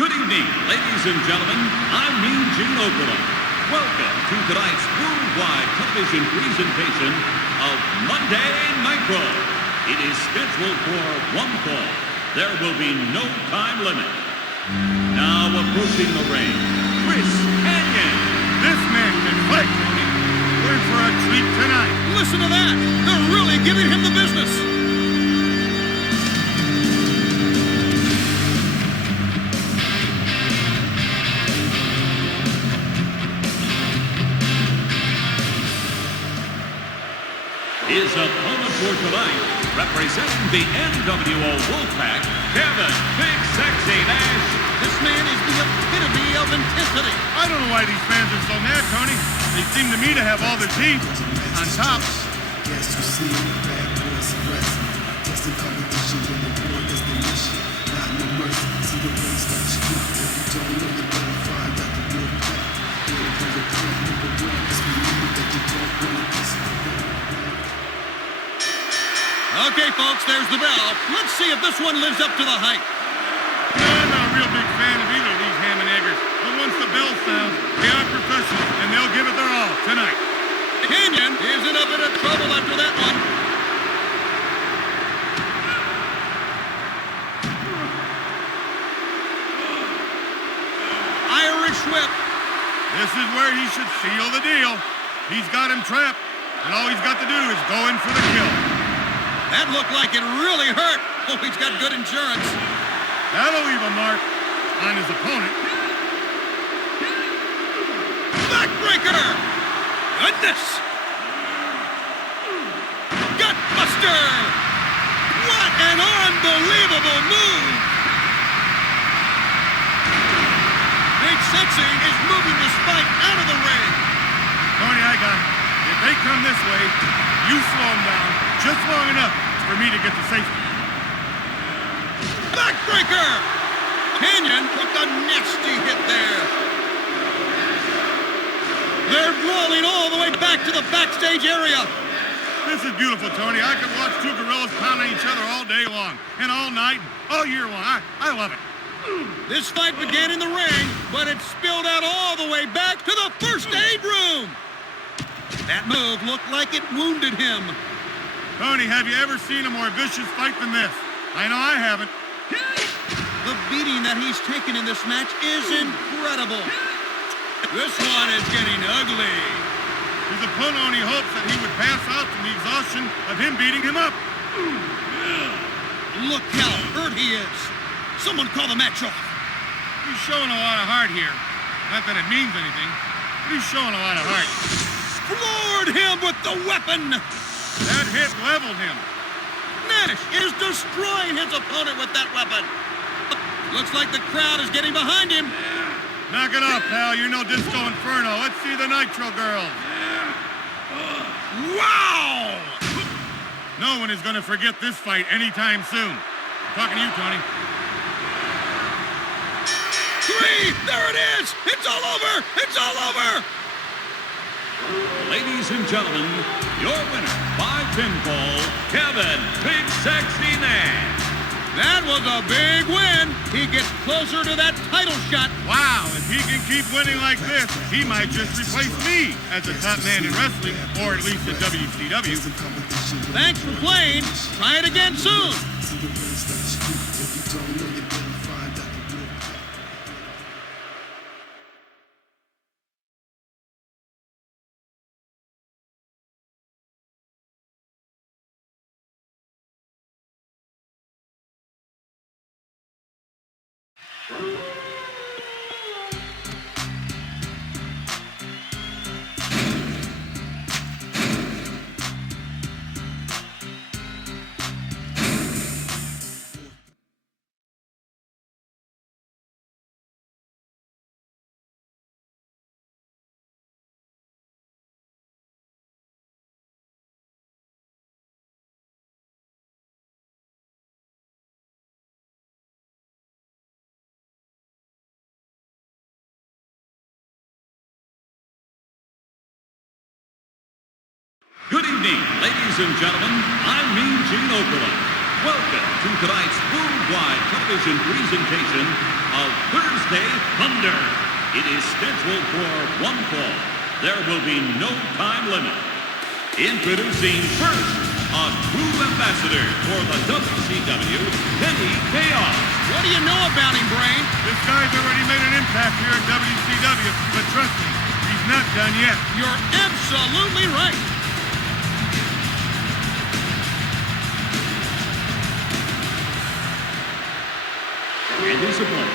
Good evening, ladies and gentlemen. I'm Mean Gene Okerlund. Welcome to tonight's worldwide television presentation of Monday Nitro. It is scheduled for one fall. There will be no time limit. Now approaching the ring, Chris Canyon. This man can fight, Tony. We're in for a treat tonight. Listen to that. They're really giving him the business. His opponent for tonight, representing the NWO Wolfpack, Kevin Big Sexy Nash. This man is the epitome of intensity. I don't know why these fans are so mad, Tony. They seem to me to have all their teeth on top. Guess you see bad boys arresting. Testing competition when the war is the mission. Not no mercy. See the place like street. If you don't know, you're gonna find out the real pack. Here comes the point number one. Cause we know that you don't want to listen. Okay, folks, there's the bell. Let's see if this one lives up to the hype. I'm not a real big fan of either of these ham and eggers. But once the bell sounds, they are professionals, and they'll give it their all tonight. Canyon is in a bit of trouble after that one. Irish whip. This is where he should seal the deal. He's got him trapped, and all he's got to do is go in for the kill. That looked like it really hurt. Oh, he's got good insurance. That'll leave a mark on his opponent. Backbreaker! Goodness! Gutbuster! What an unbelievable move! Big Sexy is moving this fight out of the ring. Tony, I got it. If they come this way, you slow them down just long enough for me to get to safety. Backbreaker! Canyon took a nasty hit there. They're brawling all the way back to the backstage area. This is beautiful, Tony. I could watch two gorillas pound on each other all day long, and all night, all year long. I love it. This fight began in the ring, but it spilled out all the way back to the first aid room. That move looked like it wounded him. Tony, have you ever seen a more vicious fight than this? I know I haven't. The beating that he's taken in this match is incredible. This one is getting ugly. His opponent only hopes that he would pass out from the exhaustion of him beating him up. Look how hurt he is. Someone call the match off. He's showing a lot of heart here. Not that it means anything, but he's showing a lot of heart. Floored him with the weapon. That hit leveled him. Nash is destroying his opponent with that weapon. Looks like the crowd is getting behind him. Knock it off, pal. You're no Disco Inferno. Let's see the Nitro Girls. Wow! No one is going to forget this fight anytime soon. I'm talking to you, Tony. 3! There it is! It's all over! It's all over! Ladies and gentlemen, your winner by pinfall, Kevin Big Sexy Nash. That was a big win. He gets closer to that title shot. Wow, if he can keep winning like this, he might just replace me as the top man in wrestling, or at least in WCW. Thanks for playing. Try it again soon. Good evening, ladies and gentlemen. I'm Mean Gene Okerlund. Welcome to tonight's worldwide worldwide television presentation of Thursday Thunder. It is scheduled for one fall. There will be no time limit. Introducing first, a true ambassador for the WCW, Kenny Chaos. What do you know about him, Brain? This guy's already made an impact here at WCW, but trust me, he's not done yet. You're absolutely right. And his opponent,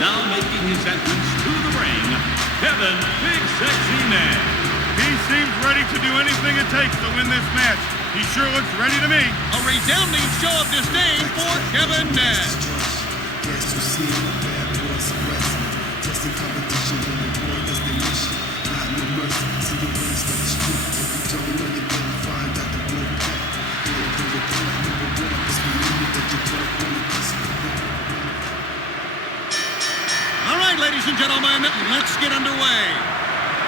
now making his entrance to the ring, Kevin Big Sexy Nash. He seems ready to do anything it takes to win this match. He sure looks ready to me. A resounding show of disdain for Kevin Nash. Guess you see the bad boys of wrestling. Just in competition when the boy does their mission. Not no mercy. See the place that is true. If you don't know, you're gonna find out the world back. Here for the point number one. It's believe that you don't want to listen. All right, ladies and gentlemen, let's get underway.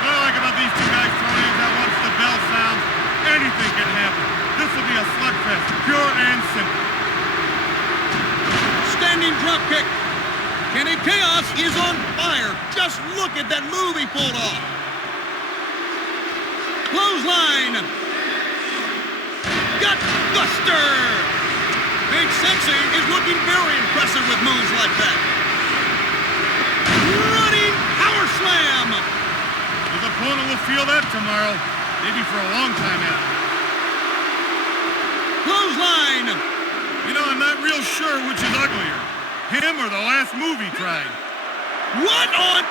What I like about these two guys, Tony, is that once the bell sounds, anything can happen. This will be a slugfest, pure and simple. Standing drop kick. Kenny Chaos is on fire. Just look at that move he pulled off. Clothesline. Gutbuster. Big Sexy is looking very impressive with moves like that. Running power slam. His opponent will feel that tomorrow, maybe for a long time after. Clothesline. You know, I'm not real sure which is uglier, him or the last move he tried. What on?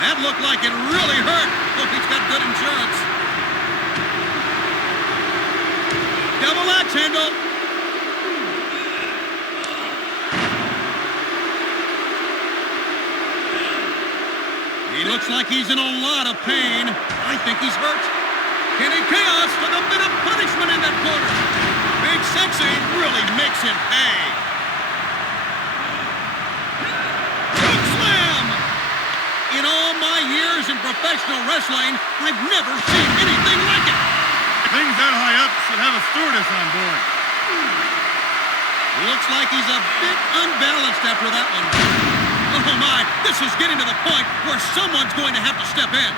That looked like it really hurt. Hope he's got good insurance. Double axe handle. He looks like he's in a lot of pain. I think he's hurt. Kenny Chaos took a bit of punishment in that corner. Big Sexy really makes him pay. Choke slam! In all my years in professional wrestling, I've never seen anything like it. Things that high up should have a stewardess on board. Looks like he's a bit unbalanced after that one. Oh my, this is getting to the point where someone's going to have to step in.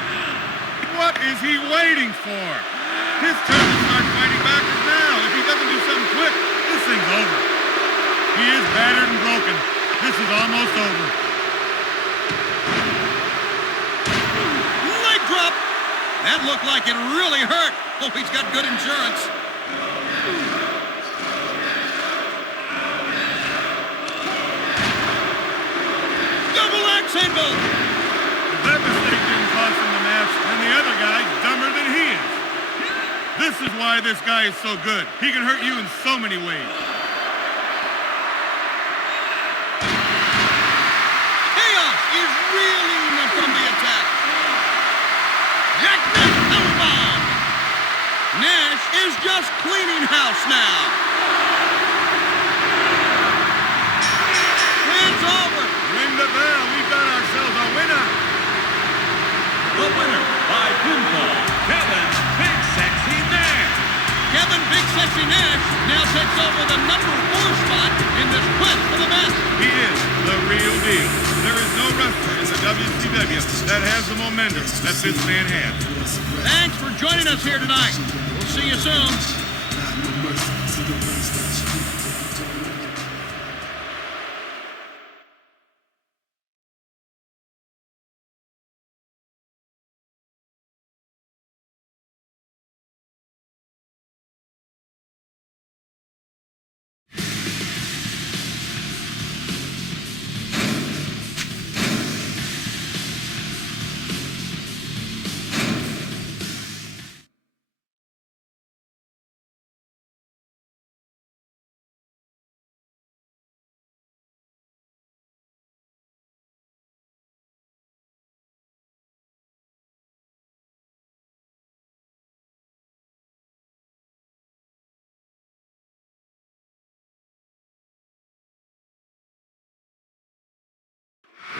What is he waiting for? His turn to start fighting backwards now. If he doesn't do something quick, this thing's over. He is battered and broken. This is almost over. Leg drop. That looked like it really hurt. Hope he's got good insurance. Double axe handle. If that mistake didn't cost him the match, then the other guy's dumber than he is. This is why this guy is so good. He can hurt you in so many ways. Chaos is reeling from the attack. Jackknife powerbomb. Nash is just cleaning house now. It's over. Ring the bell. We've got ourselves a winner. The winner by pinfall, Kevin Big Sexy Nash. Kevin Big Sexy Nash now takes over the number 4 spot in this quest for the match. He is the real deal. There is no wrestler in the WCW that has the momentum that this man has. Thanks for joining us here tonight. We'll see you soon. Not no mercy. See the place that is true. If you don't know, you're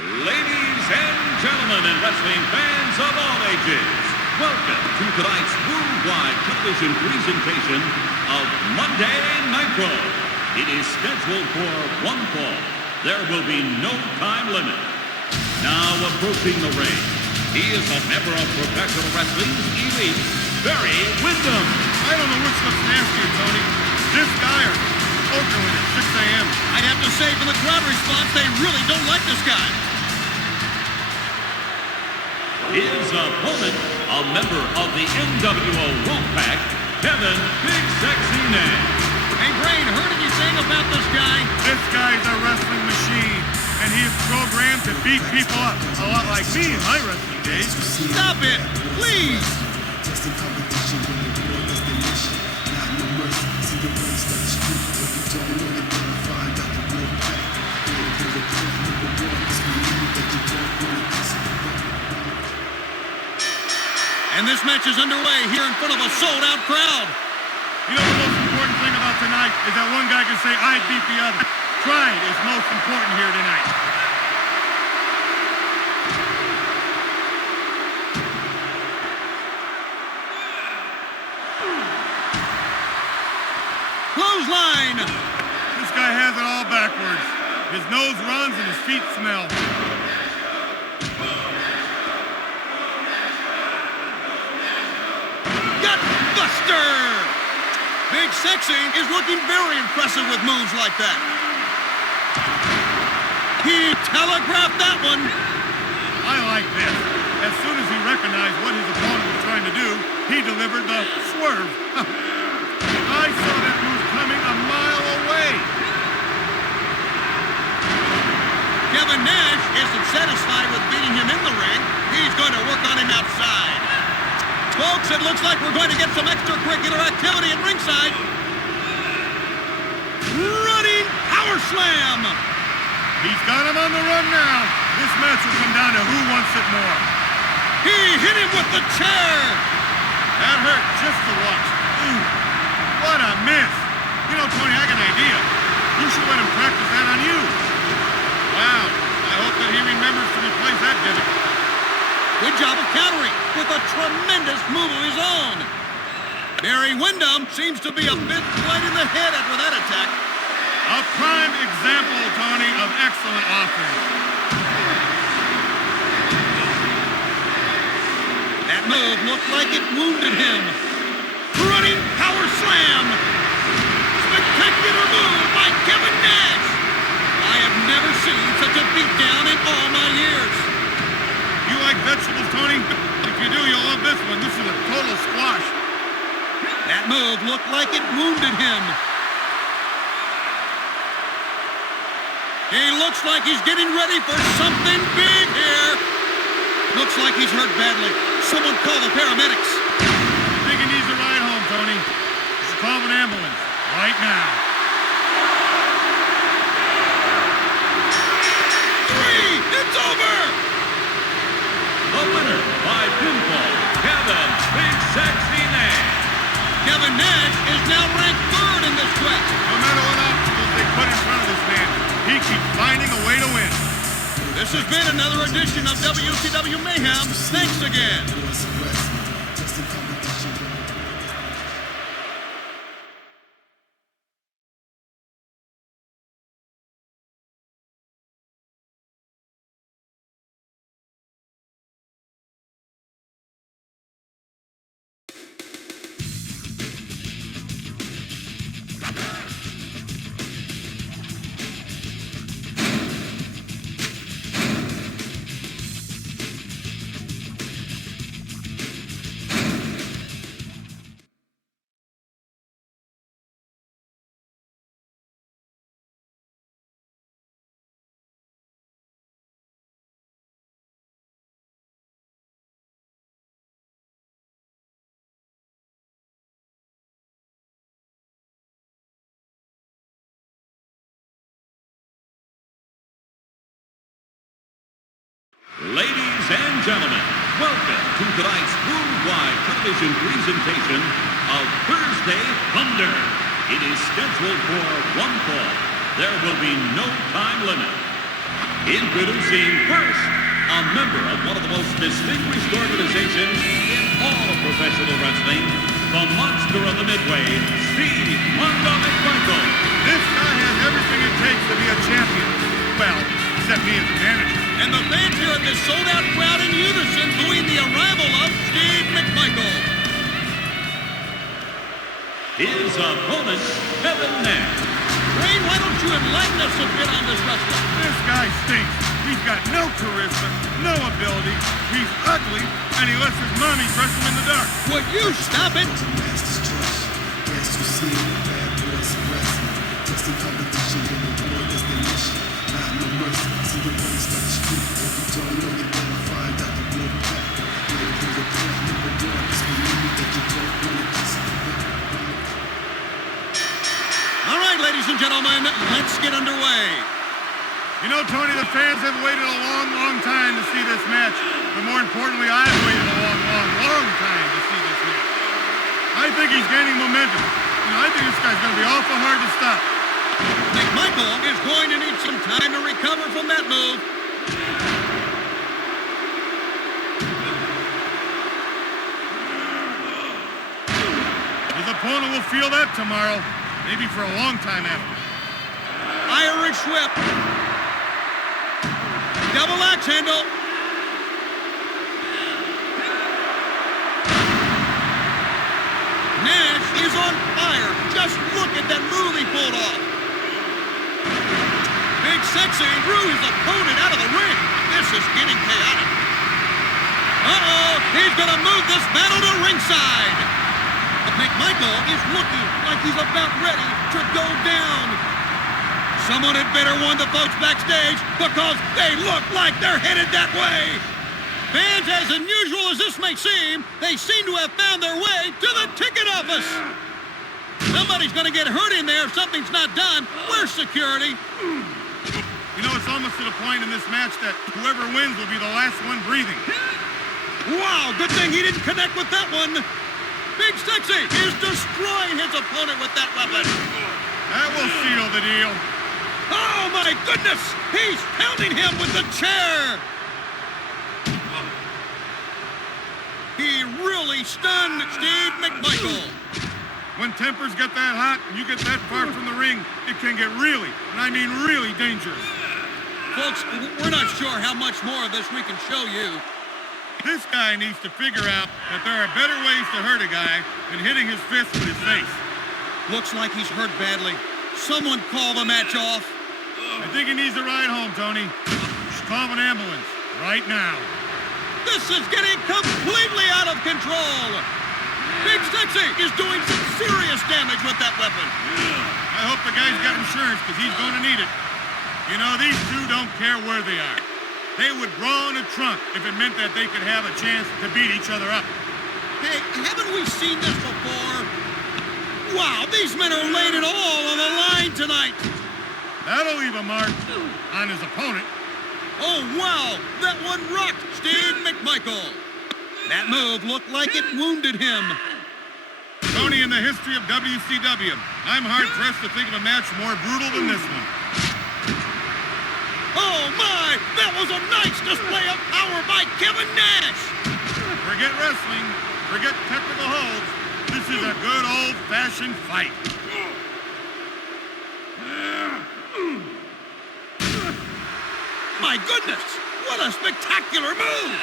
Ladies and gentlemen and wrestling fans of all ages, welcome to tonight's worldwide television presentation of Monday Night Nitro. It is scheduled for one fall. There will be no time limit. Now approaching the ring, he is a member of professional wrestling's elite, Windham. I don't know which looks nastier, Tony. This guy or Oakland at 6 a.m. I'd have to say from the crowd response, they really don't like this guy. His opponent, a member of the NWO Wolfpack, Kevin Big Sexy Nash. Hey, Brain, heard anything about this guy? This guy's a wrestling machine, and he is programmed to beat people up, a lot like me in my wrestling days. Stop it, please. Just in competition when the war destination. Not no mercy. See the race like the street. If you don't know, you're gonna find out the real pack. They're the point number one. It's believe that you don't want to listen. And this match is underway here in front of a sold-out crowd. You know, the most important thing about tonight is that one guy can say, I beat the other. Pride is most important here tonight. Clothesline. This guy has it all backwards. His nose runs and his feet smell. Gutbuster. Big Sexy is looking very impressive with moves like that. He telegraphed that one. I like this. As soon as he recognized what his opponent was trying to do, he delivered the swerve. I saw that move coming a mile away. Kevin Nash isn't satisfied with beating him in the ring. He's going to work on him outside. Folks, it looks like we're going to get some extracurricular activity at ringside. Running power slam. He's got him on the run now. This match will come down to who wants it more. He hit him with the chair. That hurt just to watch. Ooh, what a miss. You know, Tony, I got an idea. You should let him practice that on you. Wow, I hope that he remembers to replace that gimmick. Good job of countering with a tremendous move of his own. Windham seems to be a bit light in the head after that attack. A prime example, Tony, of excellent offense. That move looked like it wounded him. Running power slam. Spectacular move by Kevin Nash. I have never seen such a beatdown in all my years. You like vegetables, Tony? If you do, you'll love this one. This is a total squash. That move looked like it wounded him. He looks like he's getting ready for something big here. Looks like he's hurt badly. Someone call the paramedics. I think he needs a ride home, Tony. You should call an ambulance right now. 3, it's over. The winner by pinfall, Kevin Big Sexy Nash. Kevin Nash is now ranked 3rd in this quest. No matter what obstacles they put in front of this man, he keeps finding a way to win. This has been another edition of WCW Mayhem. Thanks again. Just in competition. Ladies and gentlemen, welcome to tonight's worldwide television presentation of Thursday Thunder. It is scheduled for one fall. There will be no time limit. Introducing first, a member of one of the most distinguished organizations in all of professional wrestling, the monster of the Midway, Steve "Mongo" McMichael. this sold-out crowd in unison booing the arrival of Steve McMichael. His opponent, Kevin Nash. Ray, why don't you enlighten us a bit on this wrestler? This guy stinks. He's got no charisma, no ability. He's ugly, and he lets his mommy dress him in the dark. Would you stop it? To master's trust. Dance to see the bad boys of wrestling. Testing competition in the war destination. Not no mercy. See the place like the street. If you don't know, you better find out the real path. Better hear the plan, number one. It's believe that you don't want to kiss it. All right, ladies and gentlemen, let's get underway. You know, Tony, the fans have waited a long, long time to see this match. But more importantly, I've waited a long, long, long time to see this match. I think he's gaining momentum. You know, I think this guy's going to be awful hard to stop. McMichael is going to need some time to recover from that move. His opponent will feel that tomorrow. Maybe for a long time after. Irish whip. Double axe handle. Nash is on fire. Just look at that move he pulled off. Big Sexy threw his opponent out of the ring. This is getting chaotic. Uh-oh, he's going to move this battle to ringside. McMichael is looking like he's about ready to go down. Someone had better warn the folks backstage because they look like they're headed that way. Fans, as unusual as this may seem, they seem to have found their way to the ticket office. Somebody's going to get hurt in there if something's not done. Where's security? You know, it's almost to the point in this match that whoever wins will be the last one breathing. Wow, good thing he didn't connect with that one. Big Sexy is destroying his opponent with that weapon. That will seal the deal. Oh, my goodness! He's pounding him with the chair! He really stunned Steve McMichael. When tempers get that hot and you get that far from the ring, it can get really, and I mean really dangerous. Folks, we're not sure how much more of this we can show you. This guy needs to figure out that there are better ways to hurt a guy than hitting his fist with his face. Looks like he's hurt badly. Someone call the match off. I think he needs a ride home, Tony. Call an ambulance right now. This is getting completely out of control. Big Sexy is doing some serious damage with that weapon. I hope the guy's got insurance because he's going to need it. You know, these two don't care where they are. They would brawl in a trunk if it meant that they could have a chance to beat each other up. Hey, haven't we seen this before? Wow, these men are laying it all on the line tonight. That'll leave a mark on his opponent. Oh, wow, that one rocked Steve McMichael. That move looked like it wounded him. Tony, in the history of WCW, I'm hard-pressed to think of a match more brutal than this one. Oh, my! That was a nice display of power by Kevin Nash! Forget wrestling. Forget technical holds. This is a good old-fashioned fight. My goodness! What a spectacular move!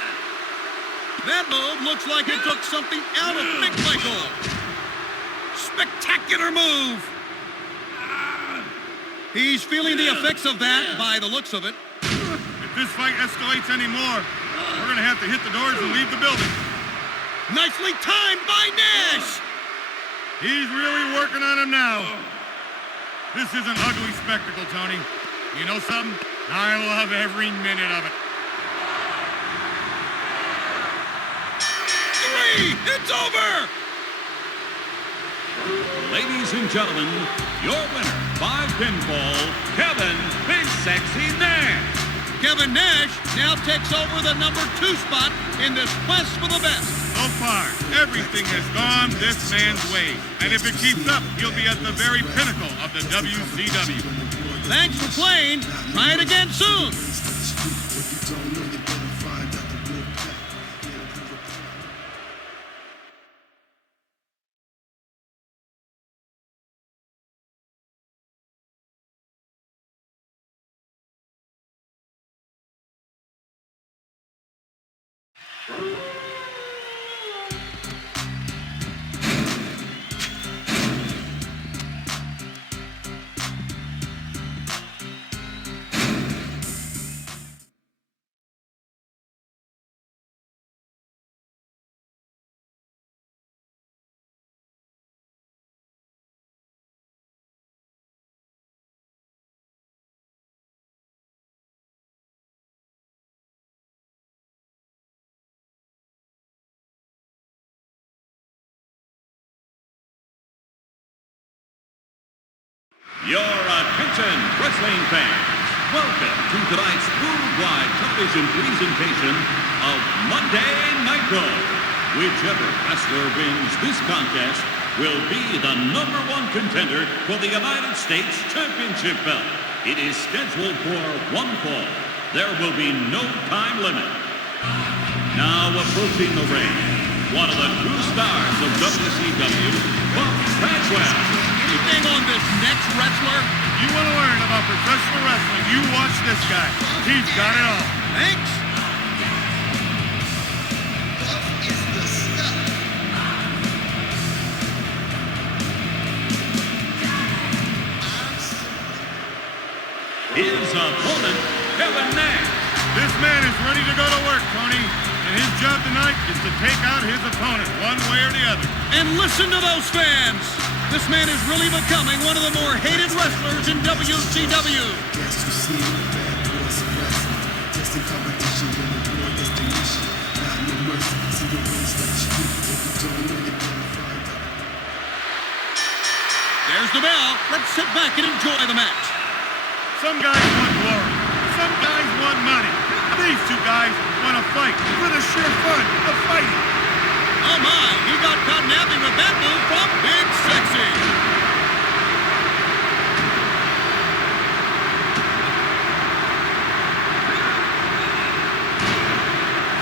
That move looks like it took something out of McMichael. Spectacular move! He's feeling the effects of that by the looks of it. If this fight escalates anymore, we're going to have to hit the doors and leave the building. Nicely timed by Nash! He's really working on him now. This is an ugly spectacle, Tony. You know something? I love every minute of it. 3! It's over! Ladies and gentlemen, your winner by pinfall, Kevin Big Sexy Nash. Kevin Nash now takes over the number 2 spot in this quest for the best. So far, everything has gone this man's way. And if it keeps up, he'll be at the very pinnacle of the WCW. Thanks for playing. Try it again soon. Your attention, wrestling fans. Welcome to tonight's worldwide television presentation of Monday Nitro. Whichever wrestler wins this contest will be the #1 contender for the United States Championship belt. It is scheduled for one fall. There will be no time limit. Now approaching the ring, one of the true stars of WCW, Bagwell. Anything on this next wrestler? You want to learn about professional wrestling, you watch this guy. He's got it all. Thanks. His opponent, Kevin Nash. This man is ready to go to work, Tony. And his job tonight is to take out his opponent one way or the other. And listen to those fans. This man is really becoming one of the more hated wrestlers in WCW. Guess you see the bad boys of wrestling. Testing competition when the war is the mission. Not no mercy. See the ways that you do. If you don't know, you're gonna find out. There's the bell. Let's sit back and enjoy the match. Some guys want glory. Some guys want money. These two guys want to fight for the sheer fun of fighting. Oh my, he got caught napping with that move from Big Sexy.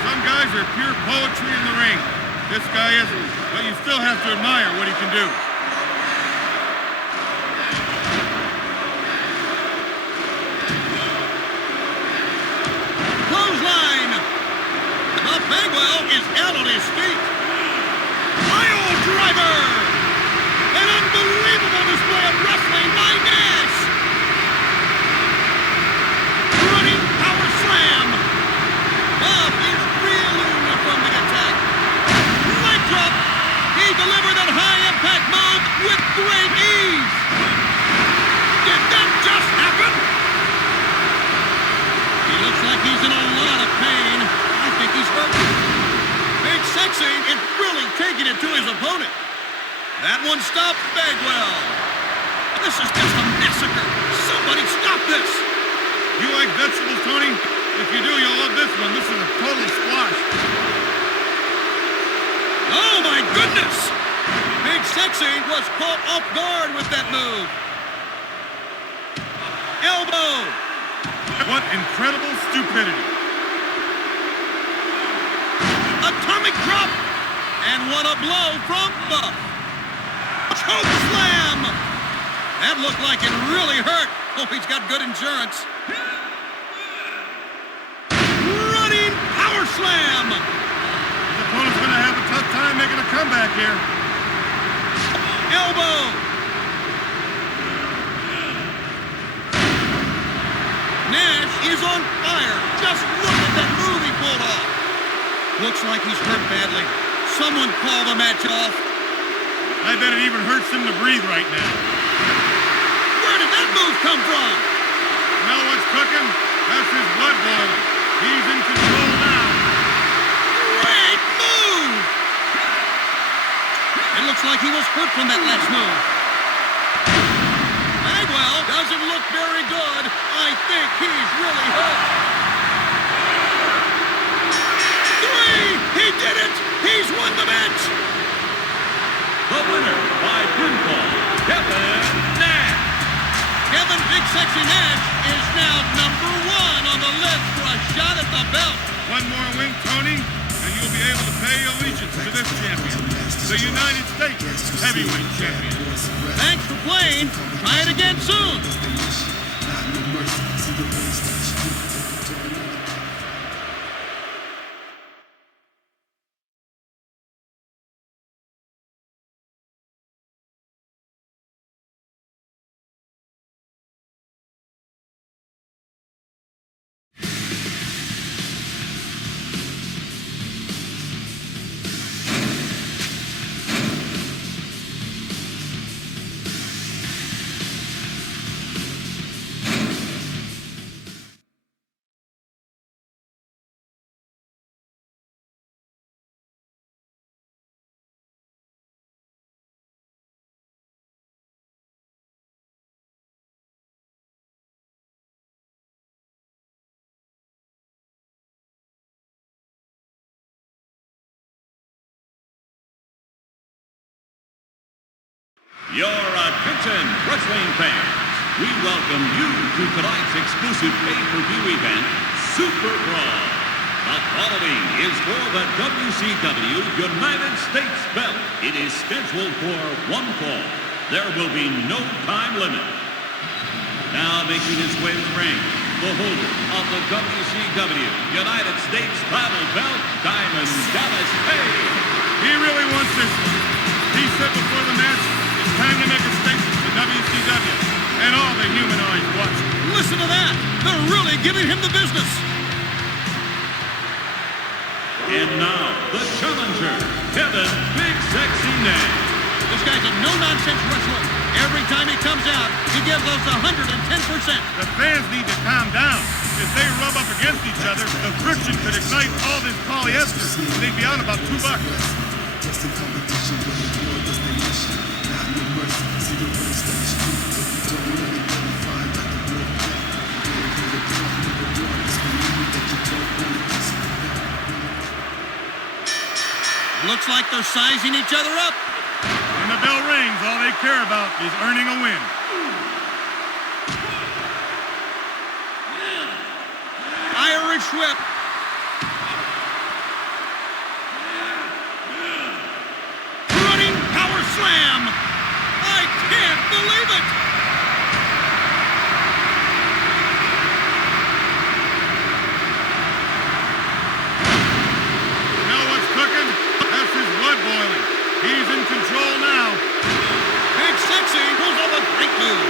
Some guys are pure poetry in the ring. This guy isn't, but you still have to admire what he can do. Clothesline. But Bagwell is out on his feet. Pile driver! An unbelievable display of wrestling by Nash! Running power slam! Bob is reeling from the attack. Leg drop! He delivered that high-impact move with great ease! Did that just happen? He looks like he's in a lot of pain. I think he's hurt. Big Sexy is really taking it to his opponent. That one stopped Bagwell. This is just a massacre. Somebody stop this. You like vegetables, Tony? If you do, you'll love this one. This is a total squash. Oh, my goodness. Big Sexy was caught off guard with that move. Elbow. What incredible stupidity. Atomic drop. And what a blow from Buff. Choke slam. That looked like it really hurt. Hope he's got good insurance. Running power slam. His opponent's going to have a tough time making a comeback here. Elbow. Nash is on fire. Just look at that move he pulled off. Looks like he's hurt badly. Someone call the match off. I bet it even hurts him to breathe right now. Where did that move come from? Know what's cooking? That's his blood boiling. He's in control now. Great move! It looks like he was hurt from that last move. Bagwell doesn't look very good. I think he's really hurt. 3! He did it! He's won the match! The winner by pinfall, Kevin Nash. Kevin Big Sexy Nash is now #1 on the list for a shot at the belt. One more win, Tony, and you'll be able to pay allegiance to this champion, the United States Heavyweight Champion. Thanks for playing. Try it again soon. Not no mercy. See the ways that you do. Your attention, wrestling fans. We welcome you to tonight's exclusive pay-per-view event, Super Brawl. The following is for the WCW United States belt. It is scheduled for one fall. There will be no time limit. Now making his way to the ring, the holder of the WCW United States title belt, Diamond Dallas Page. He really wants this. He said before the match, it's time to make a statement to WCW and all the humanoids watching. Listen to that. They're really giving him the business. And now, the challenger, Kevin Big Sexy Nash. This guy's a no-nonsense wrestler. Every time he comes out, he gives us 110%. The fans need to calm down. If they rub up against each other, the friction could ignite all this polyester, and they'd be out about $2. Just in competition with the war destination. Not no mercy. See the race that is true. If you don't know it, then you find out the war back. Hear the drum, number one. It's for you that you don't want to disappoint. Looks like they're sizing each other up. When the bell rings, all they care about is earning a win. Irish whip. Running power slam. I can't believe it. You know what's cooking? That's his blood boiling. He's in control now. Big Sexy pulls off a great move.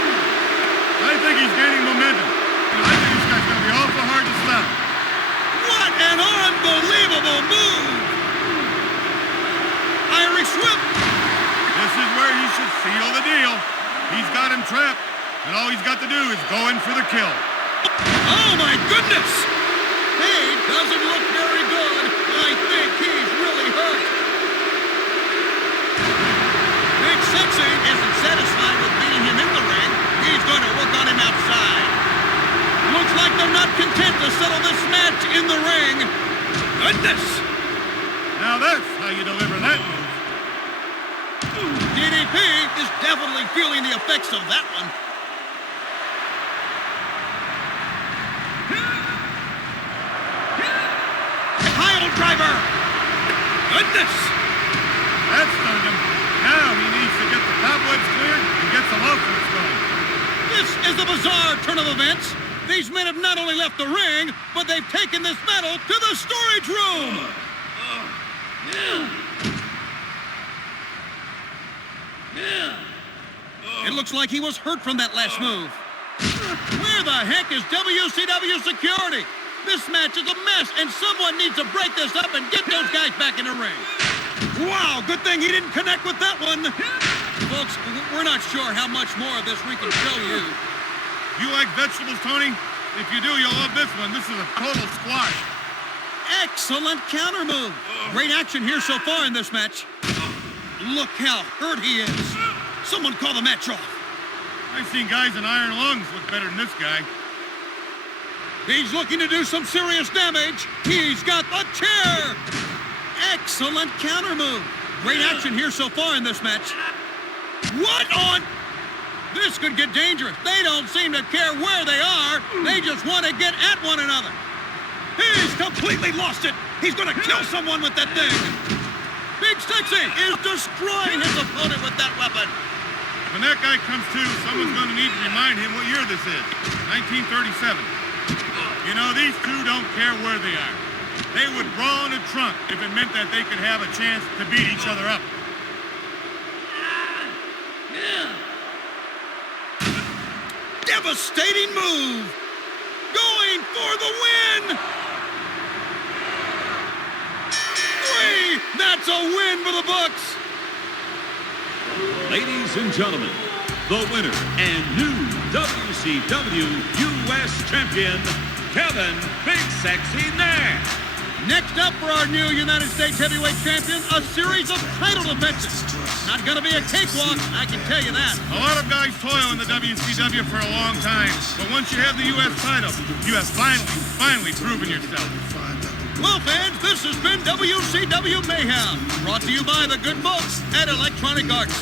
I think he's gaining momentum. And I think this guy's going to be awful hard to stop. What an unbelievable move. Irish whip. This is where he should seal the deal. He's got him trapped, and all he's got to do is go in for the kill. Oh, my goodness. Page doesn't look very good. I think he's really hurt. Big Sexy isn't satisfied with beating him in the ring. He's going to work on him outside. Looks like they're not content to settle this match in the ring. Goodness! Now that's how you deliver that move. DDP is definitely feeling the effects of that one. Pile driver! Goodness! That stunned him. Now he needs to get the cobwebs cleared and get some offense going. This is the bizarre turn of events. These men have not only left the ring, but they've taken this medal to the storage room. It looks like he was hurt from that last move. Where the heck is WCW security? This match is a mess, and someone needs to break this up and get those guys back in the ring. Wow, good thing he didn't connect with that one. Folks, we're not sure how much more of this we can show you. You like vegetables, Tony? If you do, you'll love this one. This is a total squash. Excellent counter move. Great action here so far in this match. Look how hurt he is. Someone call the match off. I've seen guys in iron lungs look better than this guy. He's looking to do some serious damage. He's got the chair. Excellent counter move. Great action here so far in this match. What on? This could get dangerous. They don't seem to care where they are. They just want to get at one another. He's completely lost it. He's going to kill someone with that thing. Big Sexy is destroying his opponent with that weapon. When that guy comes to, someone's going to need to remind him what year this is. 1937. You know, these two don't care where they are. They would brawl in a trunk if it meant that they could have a chance to beat each other up. Devastating move. Going for the win. 3. That's a win for the Bucks. Ladies and gentlemen, the winner and new WCW U.S. Champion, Kevin Big Sexy Nash. Next up for our new United States Heavyweight Champion, a series of title defenses. Not going to be a cakewalk, I can tell you that. A lot of guys toil in the WCW for a long time, but once you have the U.S. title, you have finally proven yourself. Well, fans, this has been WCW Mayhem, brought to you by the good folks at Electronic Arts.